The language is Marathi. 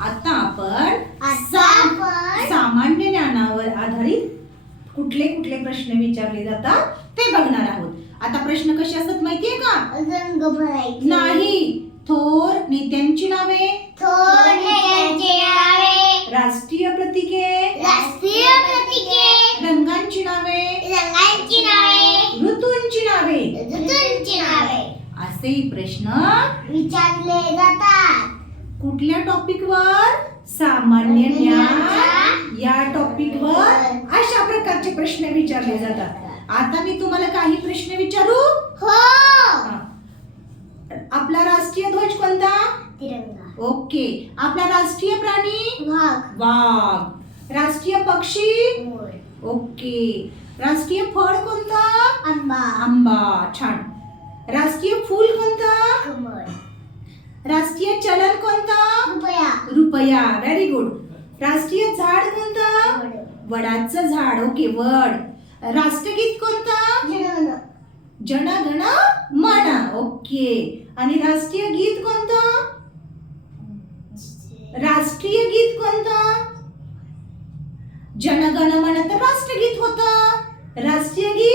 आता आपण सामान्य ज्ञानावर आधारित कुठले कुठले प्रश्न विचारले जातात ते बघणार आहोत. आता प्रश्न कसे असतात माहितीये का? रंग भरायचे नाही. थोर नेत्यांची नावे, थोर नेत्यांची नावे, राष्ट्रीय प्रतीके, राष्ट्रीय प्रतीके, रंगांची नावे, रंगांची नावे, ऋतूंची नावे, ऋतूंची नावे असे प्रश्न विचारले जातात. कुठल्या टॉपिकवर? सामान्य ज्ञान या टॉपिकवर अशा प्रकारचे प्रश्न विचारले जातात. आता मी तुम्हाला काही प्रश्न विचारू? हो. हा. आपला राष्ट्रीय ध्वज कोणता? तिरंगा. ओके. आपला राष्ट्रीय प्राणी? वाघ. वाघ. राष्ट्रीय पक्षी? मोर. ओके. राष्ट्रीय फळ कोणता? आंबा. आंबा. छान. राष्ट्रीय फूल कोणता? कमळ. राष्ट्रीय चलन कोणता? रुपया. रुपया. Very good. राष्ट्रीय झाड कोणता? वड. वडाचं झाड. ओके. वड. राष्ट्रगीत कोणता? जनगण. जन गण मन. ओके. आणि राष्ट्रीय गीत कोणतं? राष्ट्रीय गीत कोणतं? जन गण मन तर राष्ट्रगीत होतं. राष्ट्रीय गीत